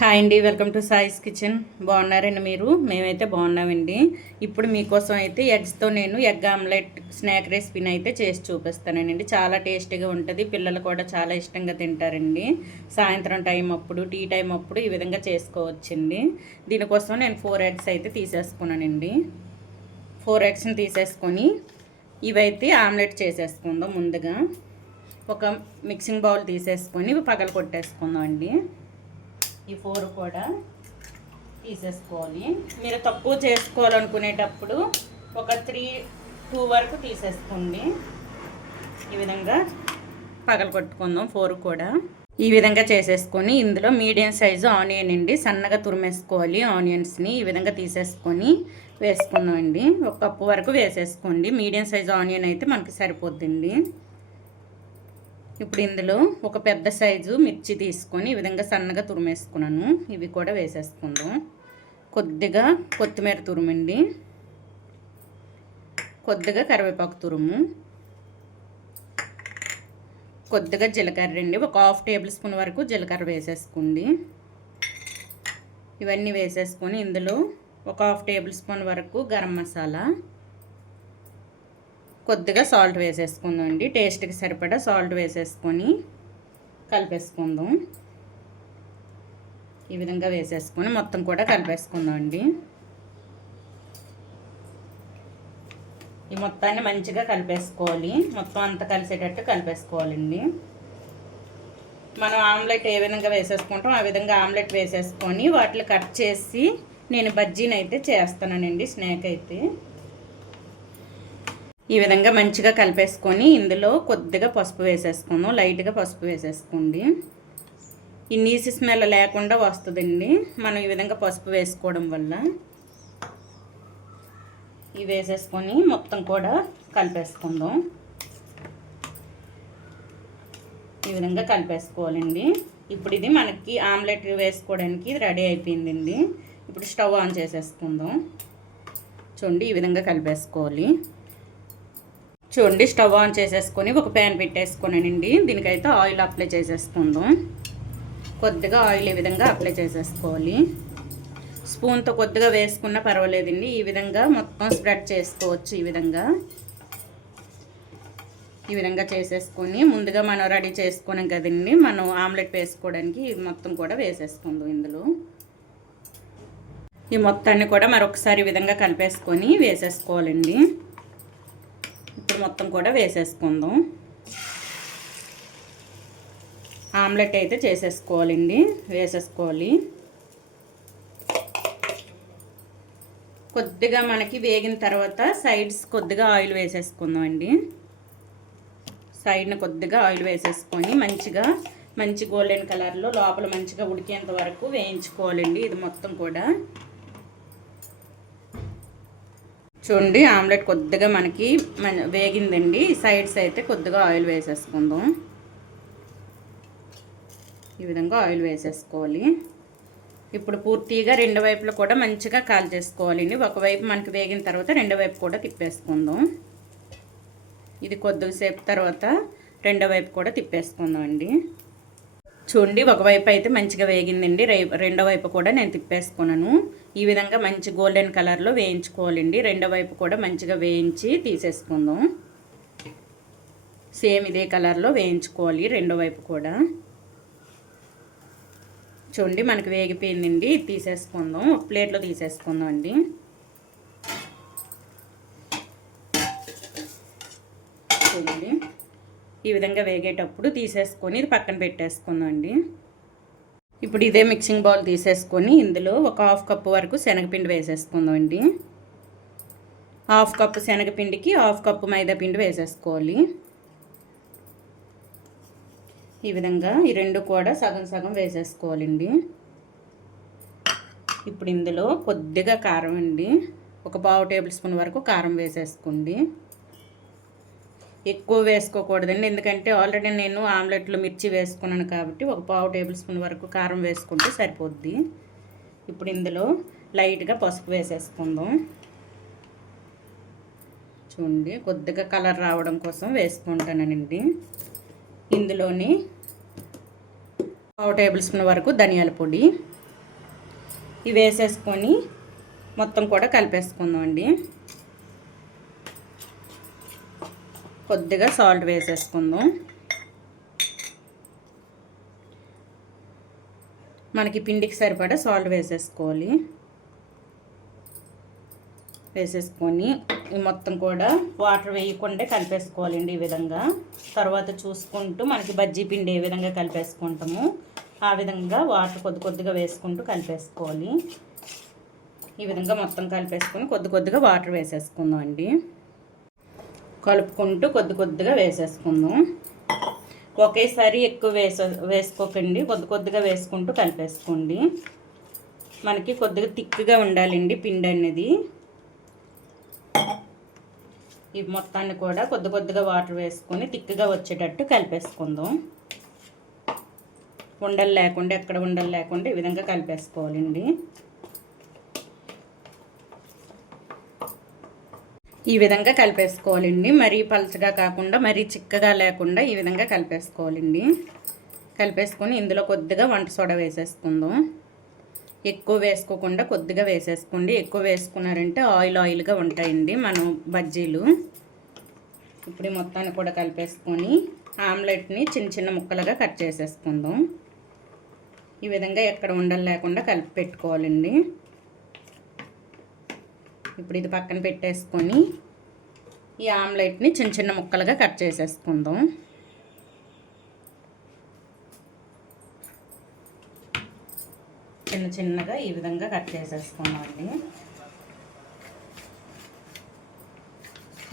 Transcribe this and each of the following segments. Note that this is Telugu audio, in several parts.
హాయ్ అండి వెల్కమ్ టు సాయిస్ కిచెన్. బాగున్నారండి మీరు? మేమైతే బాగున్నామండి. ఇప్పుడు మీకోసం అయితే ఎగ్స్తో నేను ఎగ్ ఆమ్లెట్ స్నాక్ రెసిపీని అయితే చేసి చూపిస్తానండి. చాలా టేస్టీగా ఉంటుంది. పిల్లలు కూడా చాలా ఇష్టంగా తింటారండి. సాయంత్రం టైం అప్పుడు టీ టైం అప్పుడు ఈ విధంగా చేసుకోవచ్చండి. దీనికోసం నేను ఫోర్ ఎగ్స్ అయితే తీసేసుకున్నానండి. ఫోర్ ఎగ్స్ని తీసేసుకొని ఇవైతే ఆమ్లెట్ చేసేసుకుందాం ముందుగా. ఒక మిక్సింగ్ బౌల్ తీసేసుకొని ఇవి పగల కొట్టేసుకుందాం అండి ఈ ఫోర్ కూడా తీసేసుకోవాలి మీరు తక్కువ చేసుకోవాలనుకునేటప్పుడు ఒక త్రీ టూ వరకు తీసేసుకోండి. ఈ విధంగా పగల కొట్టుకుందాం ఫోర్ కూడా. ఈ విధంగా చేసేసుకొని ఇందులో మీడియం సైజు ఆనియన్ అండి. సన్నగా తురిమేసుకోవాలి ఆనియన్స్ని. ఈ విధంగా తీసేసుకొని వేసుకుందాం అండి ఒక కప్పు వరకు వేసేసుకోండి. మీడియం సైజు ఆనియన్ అయితే మనకి సరిపోద్దండి. ఇప్పుడు ఇందులో ఒక పెద్ద సైజు మిర్చి తీసుకొని ఈ విధంగా సన్నగా తురిమేసుకున్నాను. ఇవి కూడా వేసేసుకుందాం. కొద్దిగా కొత్తిమీర తురుమండి. కొద్దిగా కరివేపాకు తురుము. కొద్దిగా జీలకర్ర అండి. ఒక హాఫ్ టేబుల్ స్పూన్ వరకు జీలకర్ర వేసేసుకోండి. ఇవన్నీ వేసేసుకొని ఇందులో ఒక హాఫ్ టేబుల్ స్పూన్ వరకు గరం మసాలా కొద్దిగా సాల్ట్ వేసేసుకుందాం అండి టేస్ట్కి సరిపడా సాల్ట్ వేసేసుకొని కలిపేసుకుందాం. ఈ విధంగా వేసేసుకొని మొత్తం కూడా కలిపేసుకుందాం అండి ఈ మొత్తాన్ని మంచిగా కలిపేసుకోవాలి. మొత్తం అంతా కలిసేటట్టు కలిపేసుకోవాలండి. మనం ఆమ్లెట్ ఏ విధంగా వేసేసుకుంటాం ఆ విధంగా ఆమ్లెట్ వేసేసుకొని వాటిని కట్ చేసి నేను బజ్జీని అయితే చేస్తానండి స్నాక్ అయితే. ఈ విధంగా మంచిగా కలిపేసుకొని ఇందులో కొద్దిగా పసుపు వేసేసుకుందాం. లైట్గా పసుపు వేసేసుకోండి. ఈ నీసి స్మెల్ లేకుండా వస్తుందండి. మనం ఈ విధంగా పసుపు వేసుకోవడం వల్ల ఇవి వేసేసుకొని మొత్తం కూడా కలిపేసుకుందాం. ఈ విధంగా కలిపేసుకోవాలండి. ఇప్పుడు ఇది మనకి ఆమ్లెట్ వేసుకోవడానికి రెడీ అయిపోయిందండి. ఇప్పుడు స్టవ్ ఆన్ చేసేసుకుందాం. చూడండి ఈ విధంగా కలిపేసుకోవాలి. చూడండి స్టవ్ ఆన్ చేసేసుకొని ఒక ప్యాన్ పెట్టేసుకున్నానండి దీనికైతే ఆయిల్ అప్లై చేసేసుకుందాం. కొద్దిగా ఆయిల్ ఈ విధంగా అప్లై చేసేసుకోవాలి. స్పూన్తో కొద్దిగా వేసుకున్నా పర్వాలేదండి. ఈ విధంగా మొత్తం స్ప్రెడ్ చేసుకోవచ్చు ఈ విధంగా. ఈ విధంగా చేసేసుకొని ముందుగా మనం రెడీ చేసుకున్నాం కదండి. మనం ఆమ్లెట్ వేసుకోవడానికి ఇది మొత్తం కూడా వేసేసుకుందాం ఇందులో. ఈ మొత్తాన్ని కూడా మరొకసారి ఈ విధంగా కలిపేసుకొని వేసేసుకోవాలండి. ఇప్పుడు మొత్తం కూడా వేసేసుకుందాం. ఆమ్లెట్ అయితే చేసేసుకోవాలండి. వేసేసుకోవాలి. కొద్దిగా మనకి వేగిన తర్వాత సైడ్స్ కొద్దిగా ఆయిల్ వేసేసుకుందాం అండి సైడ్ని కొద్దిగా ఆయిల్ వేసేసుకొని మంచిగా మంచి గోల్డెన్ కలర్లో లోపల మంచిగా ఉడికేంత వరకు వేయించుకోవాలండి. ఇది మొత్తం కూడా. చూడండి ఆమ్లెట్ కొద్దిగా మనకి వేగిందండి. సైడ్స్ అయితే కొద్దిగా ఆయిల్ వేసేసుకుందాం. ఈ విధంగా ఆయిల్ వేసేసుకోవాలి. ఇప్పుడు పూర్తిగా రెండు వైపులు కూడా మంచిగా కాల్ చేసుకోవాలండి ఒకవైపు మనకి వేగిన తర్వాత రెండు వైపు కూడా తిప్పేసుకుందాం. ఇది కొద్దిసేపు తర్వాత రెండో వైపు కూడా తిప్పేసుకుందాం అండి చూడండి ఒకవైపు అయితే మంచిగా వేగిందండి. రెండో వైపు కూడా నేను తిప్పేసుకున్నాను. ఈ విధంగా మంచి గోల్డెన్ కలర్లో వేయించుకోవాలండి. రెండో వైపు కూడా మంచిగా వేయించి తీసేసుకుందాం. సేమ్ ఇదే కలర్లో వేయించుకోవాలి రెండో వైపు కూడా. చూడండి మనకి వేగిపోయిందండి. తీసేసుకుందాం. ఒక ప్లేట్లో తీసేసుకుందాం అండి. చూడండి. ఈ విధంగా వేగేటప్పుడు తీసేసుకొని ఇది పక్కన పెట్టేసుకుందండి. అండి ఇప్పుడు ఇదే మిక్సింగ్ బౌల్ తీసేసుకొని ఇందులో ఒక హాఫ్ కప్పు వరకు శనగపిండి వేసేసుకుందాం అండి హాఫ్ కప్పు శనగపిండికి హాఫ్ కప్పు మైదా పిండి వేసేసుకోవాలి. ఈ విధంగా ఈ రెండు కూడా సగం సగం వేసేసుకోవాలండి. ఇప్పుడు ఇందులో కొద్దిగా కారం అండి. ఒక పావు టేబుల్ స్పూన్ వరకు కారం వేసేసుకోండి. ఎక్కువ వేసుకోకూడదండి. ఎందుకంటే ఆల్రెడీ నేను ఆమ్లెట్లో మిర్చి వేసుకున్నాను కాబట్టి ఒక పావు టేబుల్ స్పూన్ వరకు కారం వేసుకుంటే సరిపోద్ది. ఇప్పుడు ఇందులో లైట్గా పసుపు వేసేసుకుందాం. చూడండి కొద్దిగా కలర్ రావడం కోసం వేసుకుంటానండి. ఇందులోని పావు టేబుల్ స్పూన్ వరకు ధనియాల పొడి. ఇవి వేసేసుకొని మొత్తం కూడా కలిపేసుకుందాం అండి కొద్దిగా సాల్ట్ వేసేసుకుందాం. మనకి పిండికి సరిపడా సాల్ట్ వేసేసుకోవాలి. వేసేసుకొని ఈ మొత్తం కూడా వాటర్ వేయకుండా కలిపేసుకోవాలండి ఈ విధంగా. తర్వాత చూసుకుంటూ మనకి బజ్జీ పిండి ఏ విధంగా కలిపేసుకుంటాము ఆ విధంగా వాటర్ కొద్ది కొద్దిగా వేసుకుంటూ కలిపేసుకోవాలి. ఈ విధంగా మొత్తం కలిపేసుకొని కొద్ది కొద్దిగా వాటర్ వేసేసుకుందాం అండి కలుపుకుంటూ కొద్ది కొద్దిగా వేసేసుకుందాం. ఒకేసారి ఎక్కువ వేసే వేసుకోకండి. కొద్ది కొద్దిగా వేసుకుంటూ కలిపేసుకోండి. మనకి కొద్దిగా థిక్గా ఉండాలండి పిండి అనేది. ఈ మొత్తాన్ని కూడా కొద్ది కొద్దిగా వాటర్ వేసుకొని థిక్గా వచ్చేటట్టు కలిపేసుకుందాం. ఉండలు లేకుండా ఎక్కడ ఉండలు లేకుండా ఈ విధంగా కలిపేసుకోవాలండి. ఈ విధంగా కలిపేసుకోవాలండి. మరీ పలచగా కాకుండా మరీ చిక్కగా లేకుండా ఈ విధంగా కలిపేసుకోవాలండి. కలిపేసుకొని ఇందులో కొద్దిగా వంట సోడా వేసేసుకుందాం. ఎక్కువ వేసుకోకుండా కొద్దిగా వేసేసుకోండి. ఎక్కువ వేసుకున్నారంటే ఆయిల్ ఆయిల్గా ఉంటాయండి మనం బజ్జీలు. ఇప్పుడు మొత్తాన్ని కూడా కలిపేసుకొని ఆమ్లెట్ని చిన్న చిన్న ముక్కలుగా కట్ చేసేసుకుందాం. ఈ విధంగా ఎక్కడ ఉండలు లేకుండా కలిపి పెట్టుకోవాలండి. ఇప్పుడు ఇది పక్కన పెట్టేసుకొని ఈ ఆమ్లెట్ని చిన్న చిన్న ముక్కలుగా కట్ చేసేసుకుందాం. చిన్న చిన్నగా ఈ విధంగా కట్ చేసేసుకుందామండి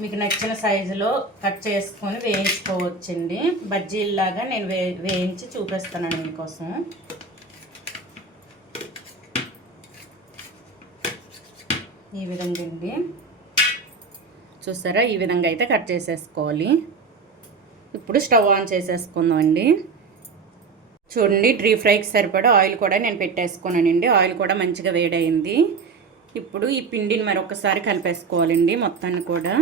మీకు నచ్చిన సైజులో కట్ చేసుకొని వేయించుకోవచ్చండి. బజ్జీల్లాగా నేను వే వేయించి చూపిస్తానండి మీకోసం. ఈ విధంగా అండి. చూసారా? ఈ విధంగా అయితే కట్ చేసేసుకోవాలి. ఇప్పుడు స్టవ్ ఆన్ చేసేసుకుందాం అండి. చూడండి డ్రీ ఫ్రైకి సరిపడా ఆయిల్ కూడా నేను పెట్టేసుకున్నానండి. ఆయిల్ కూడా మంచిగా వేడైంది ఇప్పుడు ఈ పిండిని మరొకసారి కలిపేసుకోవాలండి మొత్తాన్ని కూడా.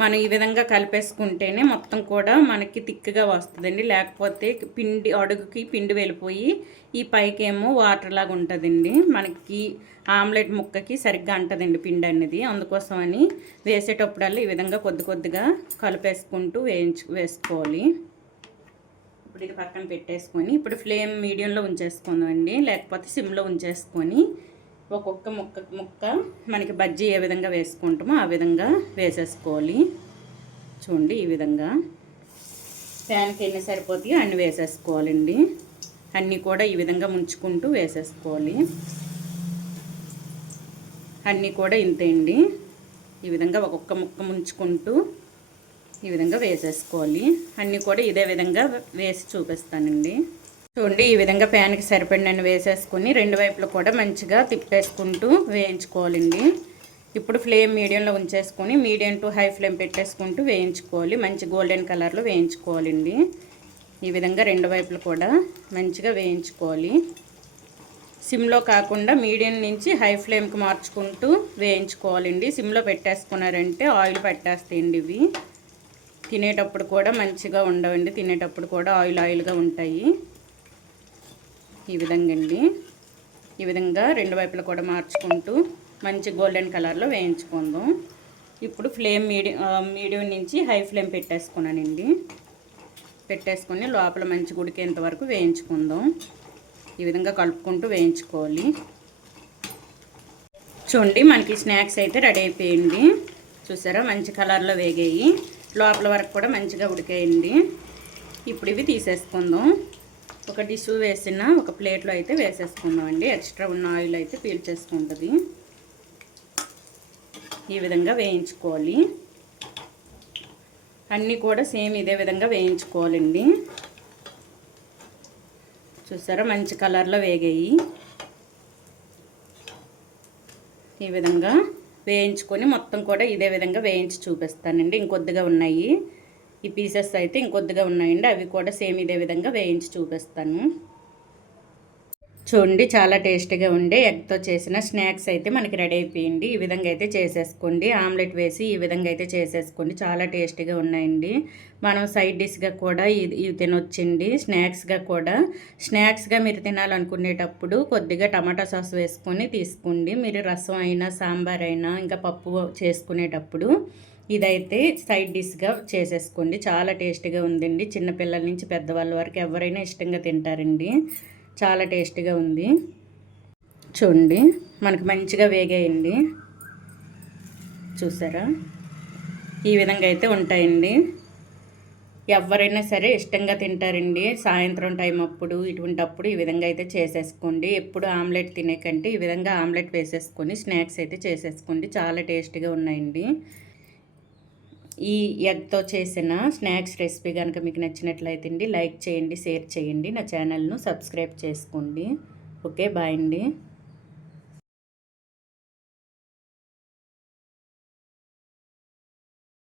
మనం ఈ విధంగా కలిపేసుకుంటేనే మొత్తం కూడా మనకి తిక్కుగా వస్తుందండి. లేకపోతే పిండి అడుగుకి పిండి వెళ్ళిపోయి ఈ పైకి ఏమో వాటర్ లాగా ఉంటుందండి. మనకి ఆమ్లెట్ ముక్కకి సరిగ్గా అంటదండి పిండి అనేది. అందుకోసమని వేసేటప్పుడల్లా ఈ విధంగా కొద్ది కొద్దిగా కలిపేసుకుంటూ వేయించు వేసుకోవాలి. ఇప్పుడు ఇది పక్కన పెట్టేసుకొని ఇప్పుడు ఫ్లేమ్ మీడియంలో ఉంచేసుకుందామండి. లేకపోతే సిమ్లో ఉంచేసుకొని ఒక్కొక్క ముక్క ముక్క మనకి బజ్జీ ఏ విధంగా వేసుకుంటామో ఆ విధంగా వేసేసుకోవాలి. చూడండి ఈ విధంగా. ప్యాన్కి ఎన్ని సరిపోతాయో అన్ని వేసేసుకోవాలండి. అన్నీ కూడా ఈ విధంగా ముంచుకుంటూ వేసేసుకోవాలి. అన్నీ కూడా ఇంతే అండి. ఈ విధంగా ఒక్కొక్క ముక్క ముంచుకుంటూ ఈ విధంగా వేసేసుకోవాలి. అన్నీ కూడా ఇదే విధంగా వేసి చూపిస్తానండి. చూడండి ఈ విధంగా ప్యాన్కి సరిపడినని వేసేసుకొని రెండు వైపులు కూడా మంచిగా తిప్పేసుకుంటూ వేయించుకోవాలండి. ఇప్పుడు ఫ్లేమ్ మీడియంలో ఉంచేసుకొని మీడియం టు హై ఫ్లేమ్ పెట్టేసుకుంటూ వేయించుకోవాలి. మంచి గోల్డెన్ కలర్లో వేయించుకోవాలండి. ఈ విధంగా రెండు వైపులు కూడా మంచిగా వేయించుకోవాలి. సిమ్లో కాకుండా మీడియం నుంచి హై ఫ్లేమ్కి మార్చుకుంటూ వేయించుకోవాలండి. సిమ్లో పెట్టేసుకున్నారంటే ఆయిల్ పెట్టేస్తాయండి ఇవి. తినేటప్పుడు కూడా మంచిగా ఉండవండి. తినేటప్పుడు కూడా ఆయిల్ ఆయిల్గా ఉంటాయి. ఈ విధంగా అండి. ఈ విధంగా రెండు వైపులా కూడా మార్చుకుంటూ మంచి గోల్డెన్ కలర్లో వేయించుకుందాం. ఇప్పుడు ఫ్లేమ్ మీడియం మీడియం నుంచి హై ఫ్లేమ్ పెట్టేసుకున్నానండి. పెట్టేసుకొని లోపల మంచి గుడికేంత వరకు వేయించుకుందాం. ఈ విధంగా కలుపుకుంటూ వేయించుకోవాలి. చూడండి మనకి స్నాక్స్ అయితే రెడీ అయిపోయింది. చూసారా? మంచి కలర్లో వేగాయి. లోపల వరకు కూడా మంచిగా ఉడికేయండి. ఇప్పుడు ఇవి తీసేసుకుందాం. ఒక డిష్ వేసిన ఒక ప్లేట్లో అయితే వేసేసుకుందామండి. ఎక్స్ట్రా ఉన్న ఆయిల్ అయితే పీల్చేసుకుంటుంది ఈ విధంగా వేయించుకోవాలి. అన్నీ కూడా సేమ్ ఇదే విధంగా వేయించుకోవాలండి. చూసారా? మంచి కలర్లో వేగాయి. ఈ విధంగా వేయించుకొని మొత్తం కూడా ఇదే విధంగా వేయించి చూపిస్తానండి. ఇంకొద్దిగా ఉన్నాయి. ఈ పీసెస్ అయితే ఇంకొద్దిగా ఉన్నాయండి. అవి కూడా సేమ్ ఇదే విధంగా వేయించి చూపిస్తాను. చూడండి చాలా టేస్టీగా ఉండే ఎగ్తో చేసిన స్నాక్స్ అయితే మనకి రెడీ అయిపోయింది. ఈ విధంగా అయితే చేసేసుకోండి. ఆమ్లెట్ వేసి ఈ విధంగా అయితే చేసేసుకోండి. చాలా టేస్టీగా ఉన్నాయండి. మనం సైడ్ డిష్గా కూడా ఇది ఇవి తినొచ్చండి. స్నాక్స్గా కూడా. స్నాక్స్గా మీరు తినాలనుకునేటప్పుడు కొద్దిగా టమాటా సాస్ వేసుకొని తీసుకోండి. మీరు రసం అయినా సాంబార్ అయినా ఇంకా పప్పు చేసుకునేటప్పుడు ఇదైతే సైడ్ డిష్గా చేసేసుకోండి. చాలా టేస్టీగా ఉందండి. చిన్నపిల్లల నుంచి పెద్దవాళ్ళ వరకు ఎవరైనా ఇష్టంగా తింటారండి. చాలా టేస్టీగా ఉంది. చూడండి మనకు మంచిగా వేగాయండి. చూసారా? ఈ విధంగా అయితే ఉంటాయండి. ఎవరైనా సరే ఇష్టంగా తింటారండి. సాయంత్రం టైం అప్పుడు ఇటువంటి అప్పుడు ఈ విధంగా అయితే చేసేసుకోండి. ఎప్పుడు ఆమ్లెట్ తినే కంటే ఈ విధంగా ఆమ్లెట్ వేసేసుకొని స్నాక్స్ అయితే చేసేసుకోండి. చాలా టేస్టీగా ఉన్నాయండి. ఈ ఎగ్తో చేసిన స్నాక్స్ రెసిపీ కనుక మీకు నచ్చినట్లయితే అండి లైక్ చేయండి షేర్ చేయండి నా ఛానల్ను సబ్స్క్రైబ్ చేసుకోండి. ఓకే బాయ్ అండి.